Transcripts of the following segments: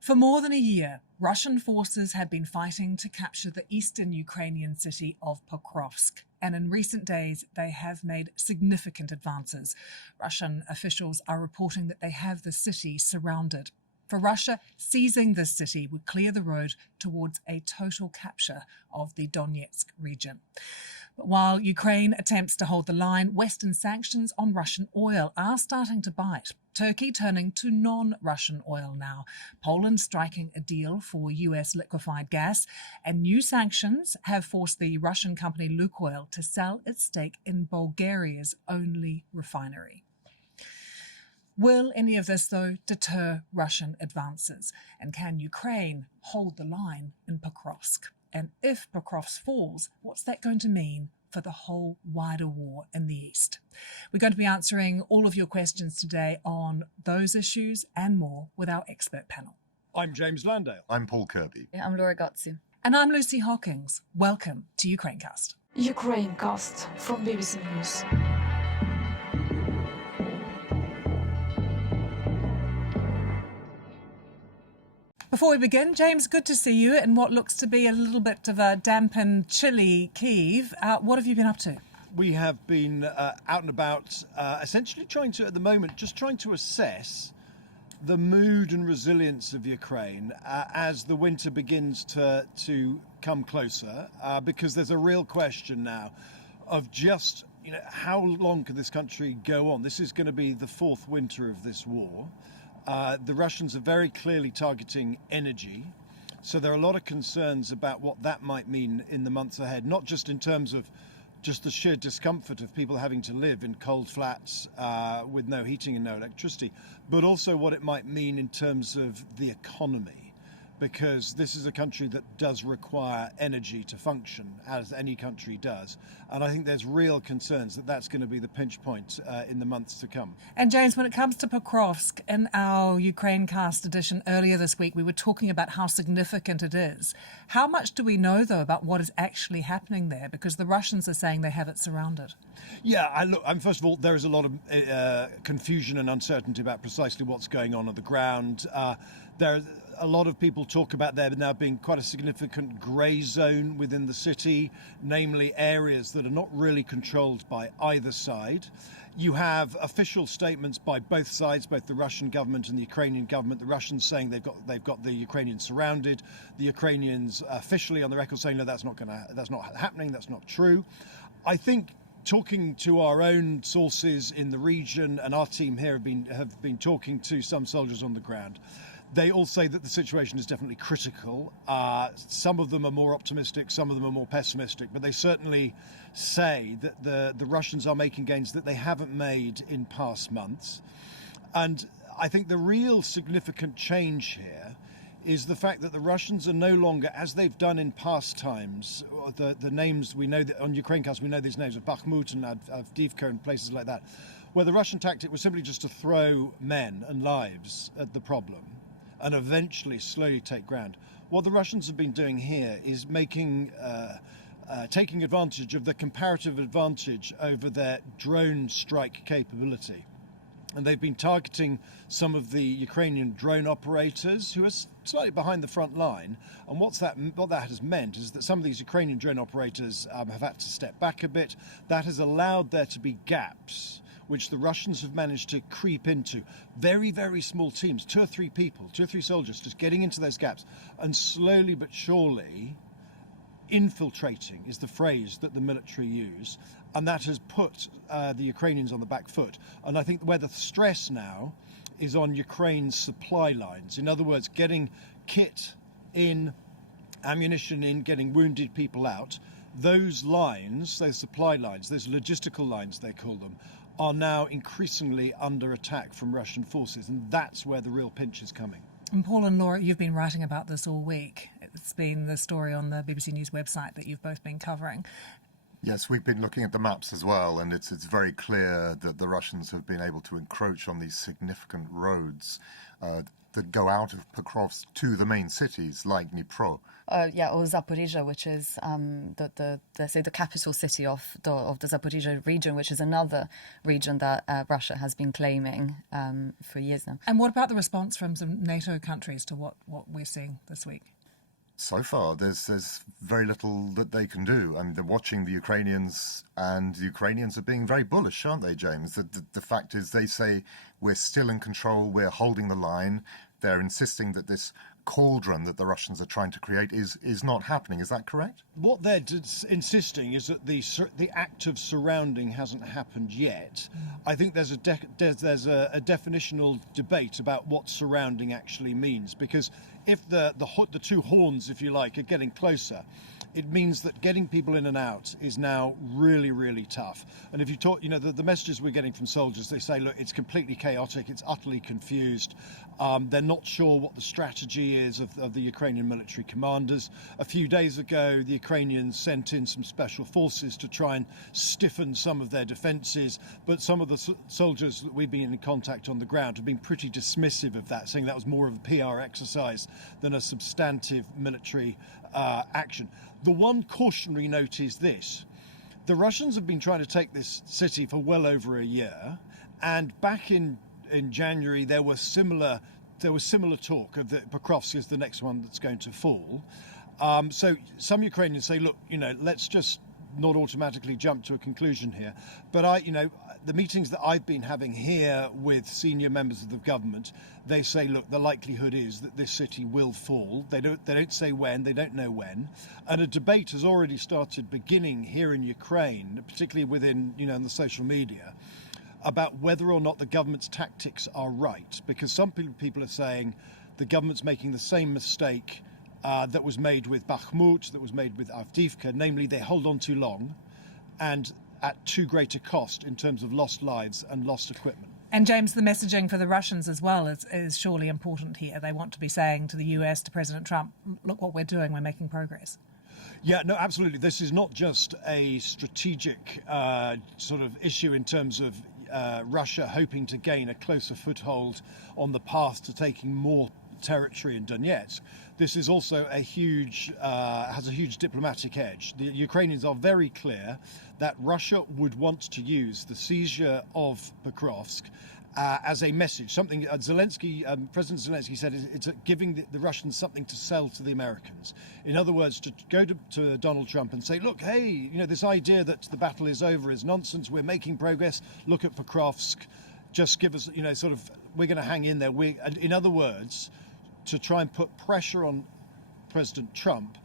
For more than a year, Russian forces had been fighting to capture the eastern Ukrainian city of Pokrovsk, and in recent days they have made significant advances. Russian officials are reporting that they have the city surrounded. For Russia, seizing this city would clear the road towards a total capture of the Donetsk region. But while Ukraine attempts to hold the line, Western sanctions on Russian oil are starting to bite. Turkey turning to non-Russian oil now, Poland striking a deal for US liquefied gas, and new sanctions have forced the Russian company Lukoil to sell its stake in Bulgaria's only refinery. Will any of this, though, deter Russian advances? And can Ukraine hold the line in Pokrovsk? And if Pokrovsk falls, what's that going to mean for the whole wider war in the East? We're going to be answering all of your questions today on those issues and more with our expert panel. I'm James Landale. I'm Paul Kirby. I'm Laura Gozzi. And I'm Lucy Hockings. Welcome to Ukrainecast. Ukrainecast from BBC News. Before we begin, James, good to see you in what looks to be a little bit of a damp and chilly Kyiv. What have you been up to? We have been out and about, essentially trying to assess the mood and resilience of Ukraine as the winter begins to come closer, because there's a real question now of just, how long can this country go on? This is going to be the fourth winter of this war. The Russians are very clearly targeting energy. So there are a lot of concerns about what that might mean in the months ahead, not just in terms of just the sheer discomfort of people having to live in cold flats with no heating and no electricity, but also what it might mean in terms of the economy, because this is a country that does require energy to function, as any country does. And I think there's real concerns that that's going to be the pinch point in the months to come. And James, when it comes to Pokrovsk, in our Ukrainecast edition earlier this week, we were talking about how significant it is. How much do we know, though, about what is actually happening there? Because the Russians are saying they have it surrounded. Yeah, first of all, there is a lot of confusion and uncertainty about precisely what's going on the ground. A lot of people talk about there now being quite a significant grey zone within the city, namely areas that are not really controlled by either side. You have official statements by both sides, both the Russian government and the Ukrainian government. The Russians saying they've got the Ukrainians surrounded. The Ukrainians officially on the record saying no, that's not happening. That's not true. I think talking to our own sources in the region, and our team here have been talking to some soldiers on the ground. They all say that the situation is definitely critical. Some of them are more optimistic, some of them are more pessimistic, but they certainly say that the Russians are making gains that they haven't made in past months. And I think the real significant change here is the fact that the Russians are no longer, as they've done in past times, the names we know, that on Ukrainecast we know these names of Bakhmut and Avdiivka and places like that, where the Russian tactic was simply just to throw men and lives at the problem and eventually slowly take ground. What the Russians have been doing here is taking advantage of the comparative advantage over their drone strike capability. And they've been targeting some of the Ukrainian drone operators who are slightly behind the front line. And what that has meant is that some of these Ukrainian drone operators have had to step back a bit. That has allowed there to be gaps which the Russians have managed to creep into. Very, very small teams, 2 or 3 people, 2 or 3 soldiers, just getting into those gaps and slowly but surely infiltrating is the phrase that the military use. And that has put the Ukrainians on the back foot. And I think where the stress now is on Ukraine's supply lines. In other words, getting kit in, ammunition in, getting wounded people out. Those lines, those supply lines, those logistical lines they call them, are now increasingly under attack from Russian forces, and that's where the real pinch is coming. And Paul and Laura, you've been writing about this all week. It's been the story on the BBC News website that you've both been covering. Yes, we've been looking at the maps as well, and it's very clear that the Russians have been able to encroach on these significant roads that go out of Pokrovsk to the main cities like Dnipro. Or Zaporizhia, which is the capital city of the Zaporizhia region, which is another region that Russia has been claiming for years now. And what about the response from some NATO countries to what we're seeing this week? So far, there's very little that they can do. I mean, they're watching the Ukrainians, and the Ukrainians are being very bullish, aren't they, James? The fact is they say we're still in control, we're holding the line. They're insisting that this cauldron that the Russians are trying to create is not happening. Is that correct? What they're insisting is that the act of surrounding hasn't happened yet. I think there's a definitional debate about what surrounding actually means, because if the two horns, if you like, are getting closer, it means that getting people in and out is now really, really tough. And if you talk, the messages we're getting from soldiers, they say, look, it's completely chaotic, it's utterly confused. They're not sure what the strategy is of the Ukrainian military commanders. A few days ago, the Ukrainians sent in some special forces to try and stiffen some of their defences, but some of the soldiers that we've been in contact on the ground have been pretty dismissive of that, saying that was more of a PR exercise than a substantive military action. The one cautionary note is this: the Russians have been trying to take this city for well over a year, and back in January there was similar talk of that Pokrovsk is the next one that's going to fall. So some Ukrainians say, look, let's just not automatically jump to a conclusion here. But the meetings that I've been having here with senior members of the government, they say, look, the likelihood is that this city will fall. They don't say when, they don't know when. And a debate has already started beginning here in Ukraine, particularly within, in the social media, about whether or not the government's tactics are right. Because some people are saying the government's making the same mistake that was made with Bakhmut, that was made with Avdiivka, namely they hold on too long and at too great a cost in terms of lost lives and lost equipment. And James, the messaging for the Russians as well is surely important here. They want to be saying to the US, to President Trump, look what we're doing, we're making progress. Yeah, no, absolutely. This is not just a strategic sort of issue in terms of Russia hoping to gain a closer foothold on the path to taking more territory in Donetsk. This is also has a huge diplomatic edge. The Ukrainians are very clear that Russia would want to use the seizure of Pokrovsk as a message, something President Zelensky said it's giving the Russians something to sell to the Americans. In other words, to go to Donald Trump and say, look, hey, this idea that the battle is over is nonsense. We're making progress. Look at Pokrovsk. Just give us, we're going to hang in there. In other words, to try and put pressure on President Trump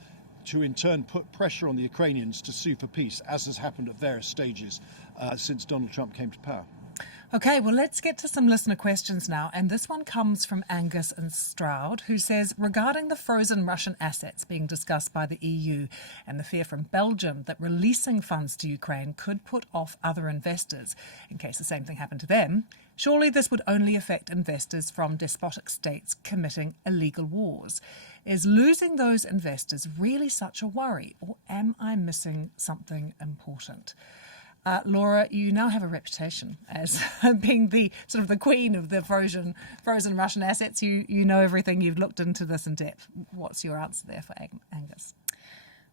to in turn put pressure on the Ukrainians to sue for peace, as has happened at various stages since Donald Trump came to power. OK, well, let's get to some listener questions now. And this one comes from Angus and Stroud, who says, regarding the frozen Russian assets being discussed by the EU and the fear from Belgium that releasing funds to Ukraine could put off other investors in case the same thing happened to them, surely this would only affect investors from despotic states committing illegal wars. Is losing those investors really such a worry, or am I missing something important? Laura, you now have a reputation as being the sort of the queen of the frozen Russian assets. You know everything. You've looked into this in depth. What's your answer there for Angus?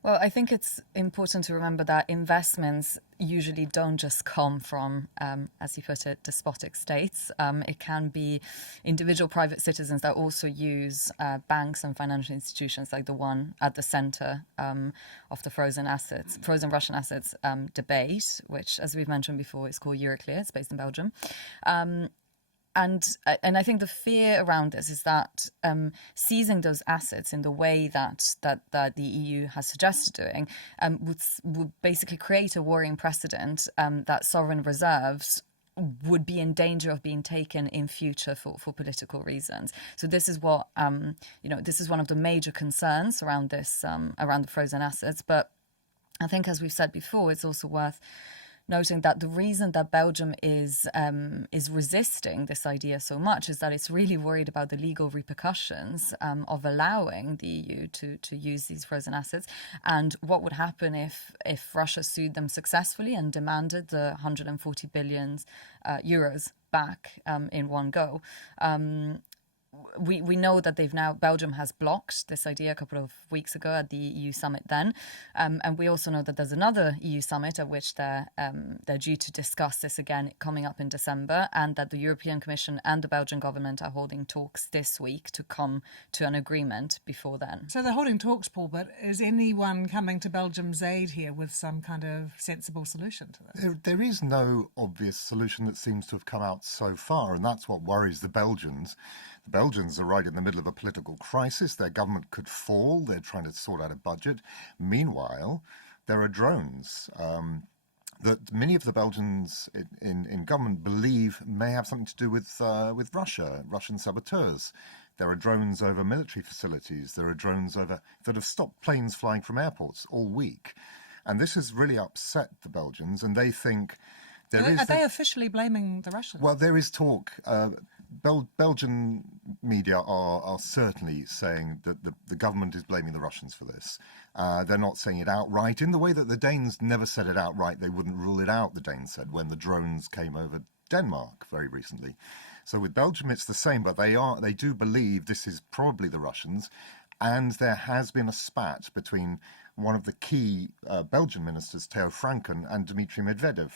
Well, I think it's important to remember that investments usually don't just come from, as you put it, despotic states. It can be individual private citizens that also use banks and financial institutions like the one at the centre of the frozen Russian assets debate, which, as we've mentioned before, is called Euroclear. It's based in Belgium. And I think the fear around this is that seizing those assets in the way that the EU has suggested doing would basically create a worrying precedent that sovereign reserves would be in danger of being taken in future for political reasons. So this is what this is one of the major concerns around this around the frozen assets. But I think, as we've said before, it's also worth noting that the reason that Belgium is resisting this idea so much is that it's really worried about the legal repercussions of allowing the EU to use these frozen assets, and what would happen if Russia sued them successfully and demanded the 140 billion euros back in one go. We know that Belgium has blocked this idea a couple of weeks ago at the EU summit then, and we also know that there's another EU summit at which they're due to discuss this again coming up in December, and that the European Commission and the Belgian government are holding talks this week to come to an agreement before then. So they're holding talks, Paul, but is anyone coming to Belgium's aid here with some kind of sensible solution to this? There is no obvious solution that seems to have come out so far, and that's what worries the Belgians. The Belgians are right in the middle of a political crisis. Their government could fall. They're trying to sort out a budget. Meanwhile, there are drones that many of the Belgians in government believe may have something to do with Russia, Russian saboteurs. There are drones over military facilities. There are drones that have stopped planes flying from airports all week. And this has really upset the Belgians, and they think Are they officially blaming the Russians? Well, there is talk. Belgian media are certainly saying that the government is blaming the Russians for this. They're not saying it outright in the way that the Danes never said it outright. They wouldn't rule it out, the Danes said, when the drones came over Denmark very recently. So with Belgium, it's the same, but they do believe this is probably the Russians. And there has been a spat between one of the key Belgian ministers, Theo Franken, and Dmitry Medvedev,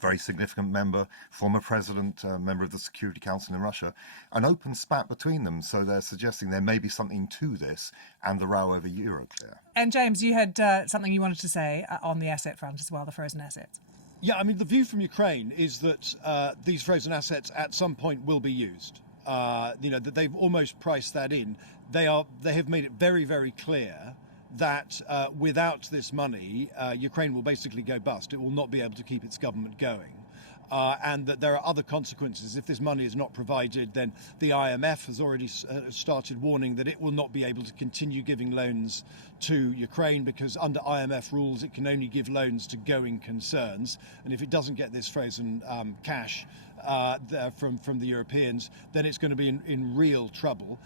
very significant member, former president, member of the Security Council in Russia, an open spat between them. So they're suggesting there may be something to this and the row over Euroclear. And James, you had something you wanted to say on the asset front as well, the frozen assets. Yeah, I mean, the view from Ukraine is that these frozen assets at some point will be used. That they've almost priced that in. They have made it very, very clear that without this money, Ukraine will basically go bust. It will not be able to keep its government going. And that there are other consequences. If this money is not provided, then the IMF has already started warning that it will not be able to continue giving loans to Ukraine, because under IMF rules, it can only give loans to going concerns. And if it doesn't get this frozen cash from the Europeans, then it's going to be in real trouble.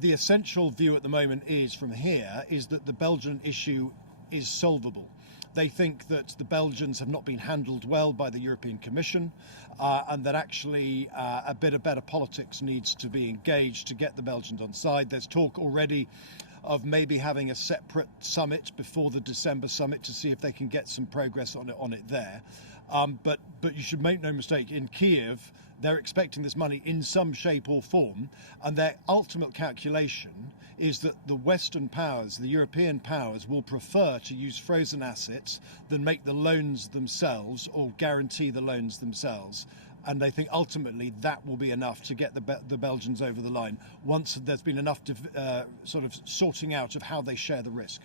The essential view at the moment is that the Belgian issue is solvable. They think that the Belgians have not been handled well by the European Commission, and that actually a bit of better politics needs to be engaged to get the Belgians on side. There's talk already of maybe having a separate summit before the December summit to see if they can get some progress on it there. But you should make no mistake, in Kyiv, they're expecting this money in some shape or form, and their ultimate calculation is that the Western powers, the European powers, will prefer to use frozen assets than make the loans themselves or guarantee the loans themselves. And they think ultimately that will be enough to get the Belgians over the line once there's been enough sort of sorting out of how they share the risk.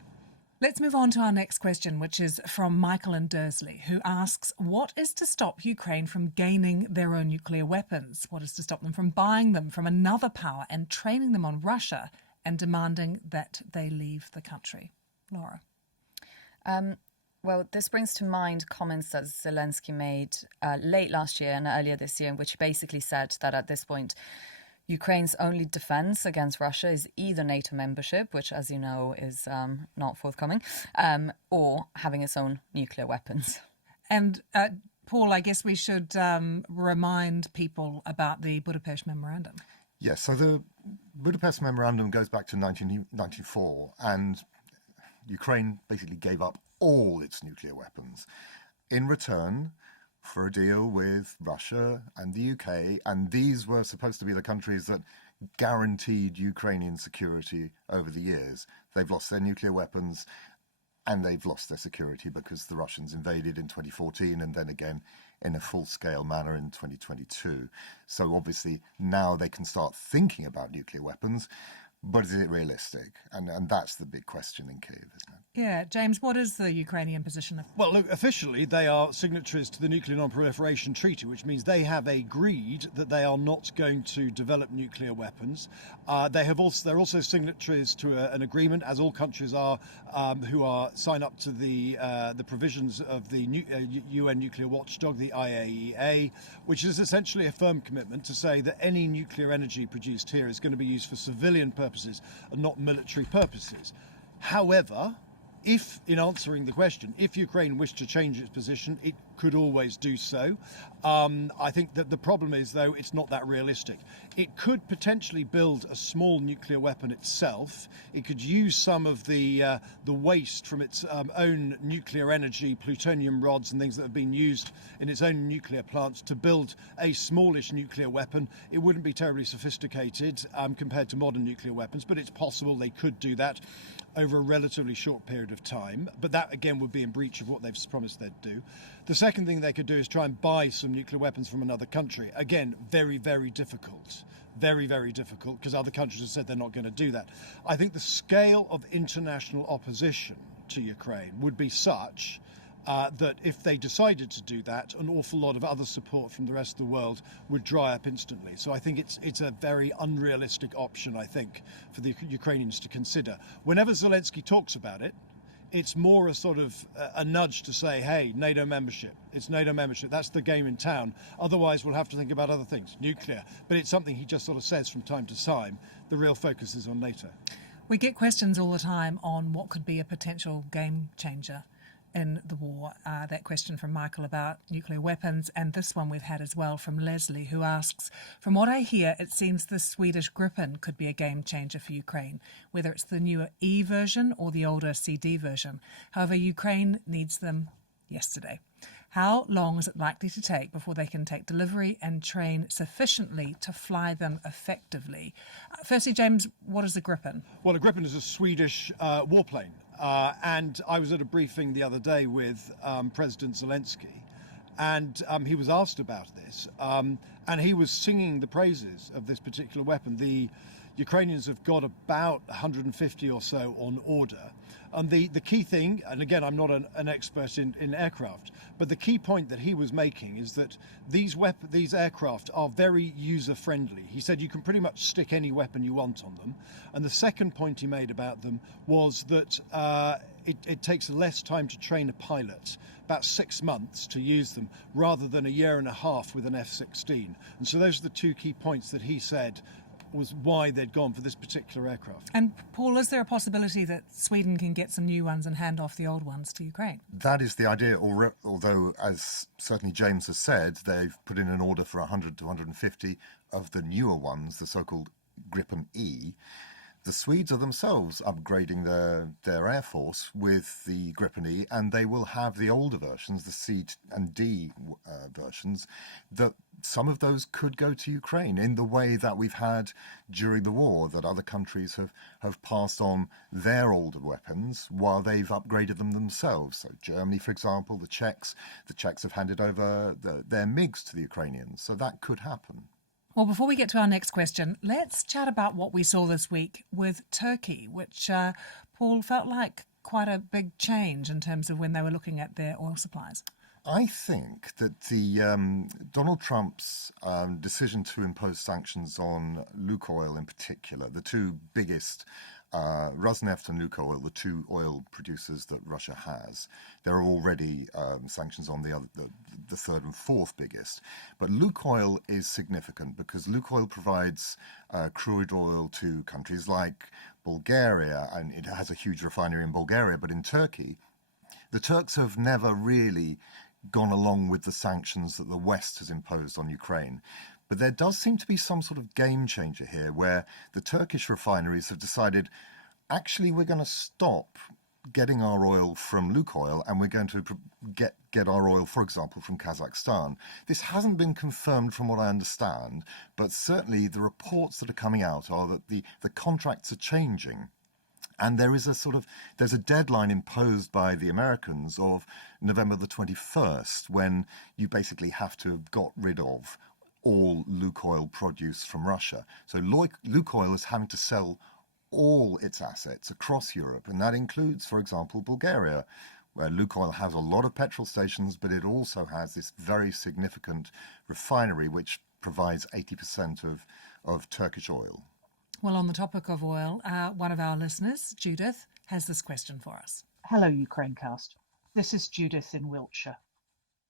Let's move on to our next question, which is from Michael in Dursley, who asks, what is to stop Ukraine from gaining their own nuclear weapons? What is to stop them from buying them from another power and training them on Russia and demanding that they leave the country? Laura? Well, this brings to mind comments that Zelensky made late last year and earlier this year, in which he basically said that at this point, Ukraine's only defence against Russia is either NATO membership, which, as you know, is not forthcoming, or having its own nuclear weapons. And Paul, I guess we should remind people about the Budapest Memorandum. Yes, so the Budapest Memorandum goes back to 1994, and Ukraine basically gave up all its nuclear weapons in return for a deal with Russia and the UK, and these were supposed to be the countries that guaranteed Ukrainian security over the years. They've lost their nuclear weapons and they've lost their security because the Russians invaded in 2014 and then again in a full-scale manner in 2022. So obviously now they can start thinking about nuclear weapons, But is it realistic? And that's the big question in Kyiv, isn't it? Yeah, James, what is the Ukrainian position? Well, look, officially they are signatories to the Nuclear Non-Proliferation Treaty, which means they have agreed that they are not going to develop nuclear weapons. They're also signatories to an agreement, as all countries are, who are sign up to the provisions of the UN nuclear watchdog, the IAEA, which is essentially a firm commitment to say that any nuclear energy produced here is going to be used for civilian purposes and not military purposes. However, if, in answering the question, if Ukraine wished to change its position, it could always do so. I think that the problem is, though, it's not that realistic. It could potentially build a small nuclear weapon itself. It could use some of the waste from its own nuclear energy, plutonium rods and things that have been used in its own nuclear plants to build a smallish nuclear weapon. It wouldn't be terribly sophisticated compared to modern nuclear weapons, but it's possible they could do that over a relatively short period of time. But that, again, would be in breach of what they've promised they'd do. The second thing they could do is try and buy some nuclear weapons from another country. Again, very, very difficult. Very, very difficult, because other countries have said they're not going to do that. I think the scale of international opposition to Ukraine would be such that if they decided to do that, an awful lot of other support from the rest of the world would dry up instantly. So I think it's a very unrealistic option, I think, for the Ukrainians to consider. Whenever Zelensky talks about it, it's more a sort of a nudge to say, hey, NATO membership. It's NATO membership. That's the game in town. Otherwise, we'll have to think about other things, nuclear. But it's something he just sort of says from time to time. The real focus is on NATO. We get questions all the time on what could be a potential game changer in the war. That question from Michael about nuclear weapons, and this one we've had as well from Leslie, who asks, from what I hear, it seems the Swedish Gripen could be a game changer for Ukraine, whether it's the newer E version or the older CD version. However, Ukraine needs them yesterday. How long is it likely to take before they can take delivery and train sufficiently to fly them effectively? Firstly, James, what is a Gripen? Well, a Gripen is a Swedish warplane. And I was at a briefing the other day with President Zelensky, and he was asked about this, and he was singing the praises of this particular weapon. The Ukrainians have got about 150 or so on order. And the key thing, and again, I'm not an expert in aircraft, but the key point that he was making is that these aircraft are very user-friendly. He said you can pretty much stick any weapon you want on them. And the second point he made about them was that it takes less time to train a pilot, about 6 months to use them, rather than a year and a half with an F-16. And so those are the two key points that he said was why they'd gone for this particular aircraft. And Paul, is there a possibility that Sweden can get some new ones and hand off the old ones to Ukraine? That is the idea, although, as certainly James has said, they've put in an order for 100 to 150 of the newer ones, the so-called Gripen E. The Swedes are themselves upgrading their air force with the Gripen E, and they will have the older versions, the C and D versions, that some of those could go to Ukraine in the way that we've had during the war, that other countries have passed on their older weapons while they've upgraded them themselves. So Germany, for example, the Czechs have handed over their MiGs to the Ukrainians. So that could happen. Well, before we get to our next question, let's chat about what we saw this week with Turkey, which, Paul, felt like quite a big change in terms of when they were looking at their oil supplies. I think that the Donald Trump's decision to impose sanctions on Lukoil in particular, the two biggest, Rosneft and Lukoil, the two oil producers that Russia has, there are already sanctions on the third and fourth biggest. But Lukoil is significant because Lukoil provides crude oil to countries like Bulgaria, and it has a huge refinery in Bulgaria, but in Turkey, the Turks have never really gone along with the sanctions that the West has imposed on Ukraine. But there does seem to be some sort of game changer here where the Turkish refineries have decided, actually, we're going to stop getting our oil from Lukoil and we're going to get our oil, for example, from Kazakhstan. This hasn't been confirmed from what I understand, but certainly the reports that are coming out are that the contracts are changing. And there's a deadline imposed by the Americans of November the 21st when you basically have to have got rid of all Lukoil produce from Russia. So Lukoil is having to sell all its assets across Europe. And that includes, for example, Bulgaria, where Lukoil has a lot of petrol stations, but it also has this very significant refinery which provides 80% of Turkish oil. Well, on the topic of oil, one of our listeners, Judith, has this question for us. Hello, Ukrainecast. This is Judith in Wiltshire.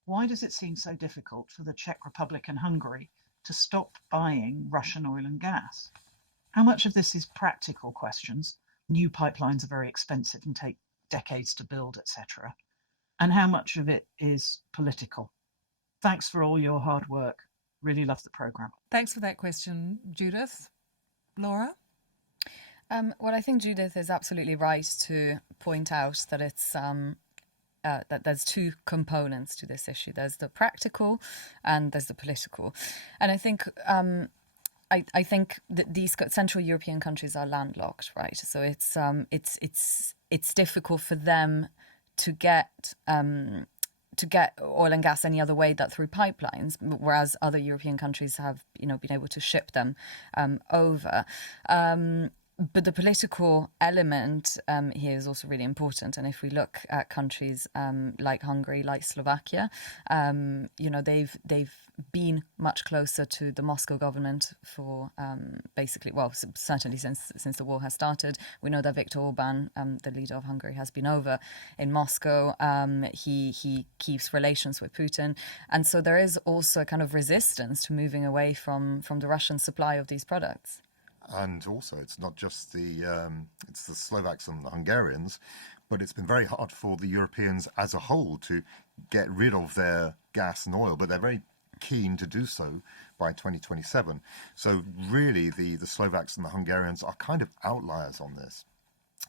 Why does it seem so difficult for the Czech Republic and Hungary to stop buying Russian oil and gas? How much of this is practical questions? New pipelines are very expensive and take decades to build, etc. And how much of it is political? Thanks for all your hard work. Really love the programme. Thanks for that question, Judith. Laura? Well, I think Judith is absolutely right to point out that it's that there's two components to this issue. There's the practical and there's the political. And I think I think that these Central European countries are landlocked, right? So it's difficult for them to get oil and gas any other way than through pipelines, whereas other European countries have been able to ship them over. But the political element here is also really important. And if we look at countries like Hungary, like Slovakia, they've been much closer to the Moscow government for certainly since the war has started. We know that Viktor Orban, the leader of Hungary, has been over in Moscow. He keeps relations with Putin. And so there is also a kind of resistance to moving away from the Russian supply of these products. And also, it's not just it's the Slovaks and the Hungarians, but it's been very hard for the Europeans as a whole to get rid of their gas and oil, but they're very keen to do so by 2027. So really, the Slovaks and the Hungarians are kind of outliers on this.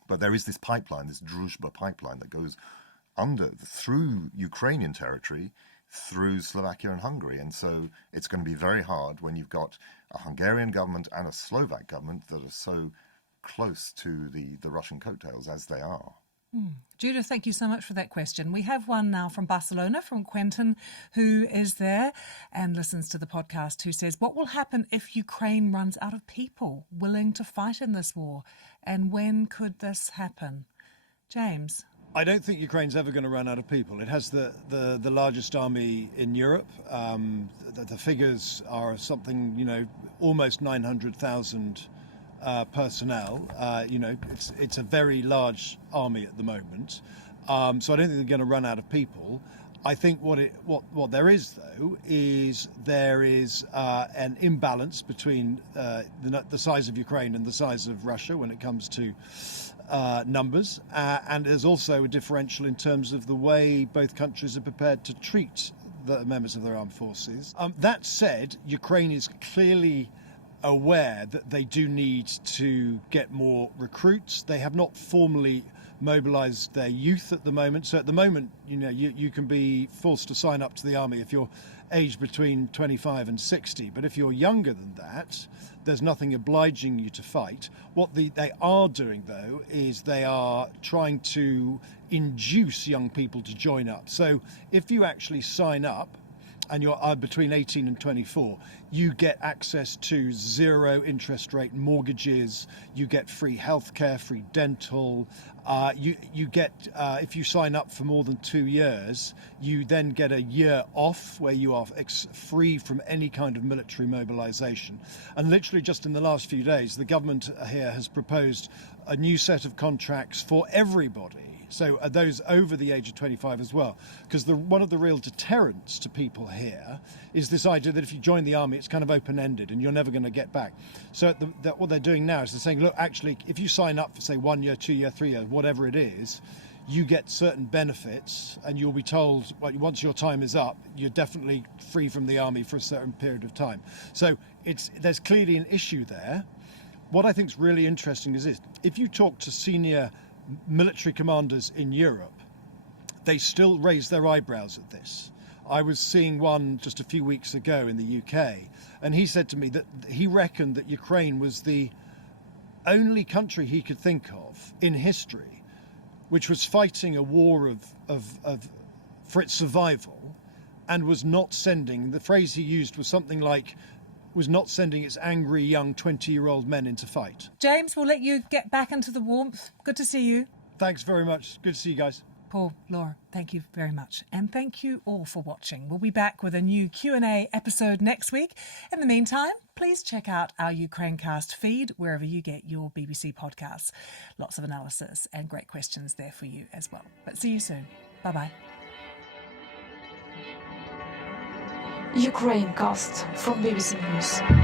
But there is this pipeline, this Druzhba pipeline that goes through Ukrainian territory, through Slovakia and Hungary. And so it's going to be very hard when you've got a Hungarian government and a Slovak government that are so close to the Russian coattails as they are. Judith, thank you so much for that question. We have one now from Barcelona, from Quentin, who is there and listens to the podcast, who says, what will happen if Ukraine runs out of people willing to fight in this war? And when could this happen? James? I don't think Ukraine's ever going to run out of people. It has the largest army in Europe. The figures are something, almost 900,000 personnel. It's a very large army at the moment. So I don't think they're going to run out of people. I think what there is, though, is there is an imbalance between the size of Ukraine and the size of Russia when it comes to numbers, and there's also a differential in terms of the way both countries are prepared to treat the members of their armed forces. That said, Ukraine is clearly aware that they do need to get more recruits. They have not formally mobilized their youth at the moment. So at the moment, you can be forced to sign up to the army if you're aged between 25 and 60. But if you're younger than that, there's nothing obliging you to fight. What they are doing, though, is they are trying to induce young people to join up. So if you actually sign up and you're between 18 and 24, you get access to 0 interest rate mortgages, you get free healthcare, free dental, you get, if you sign up for more than 2 years, you then get a year off where you are free from any kind of military mobilization. And literally just in the last few days, the government here has proposed a new set of contracts for everybody. So are those over the age of 25 as well? Because one of the real deterrents to people here is this idea that if you join the army, it's kind of open-ended and you're never going to get back. So what they're doing now is they're saying, look, actually, if you sign up for, say, 1 year, 2 year, 3 years, whatever it is, you get certain benefits and you'll be told, well, once your time is up, you're definitely free from the army for a certain period of time. So there's clearly an issue there. What I think is really interesting is this. If you talk to senior military commanders in Europe, they still raise their eyebrows at this. I was seeing one just a few weeks ago in the UK, and he said to me that he reckoned that Ukraine was the only country he could think of in history which was fighting a war for its survival and was not sending, the phrase he used was something like was not sending its angry young 20-year-old men into fight. James, we'll let you get back into the warmth. Good to see you. Thanks very much. Good to see you guys. Paul, Laura, thank you very much. And thank you all for watching. We'll be back with a new Q&A episode next week. In the meantime, please check out our Ukrainecast feed wherever you get your BBC podcasts. Lots of analysis and great questions there for you as well. But see you soon. Bye-bye. Ukrainecast from BBC News.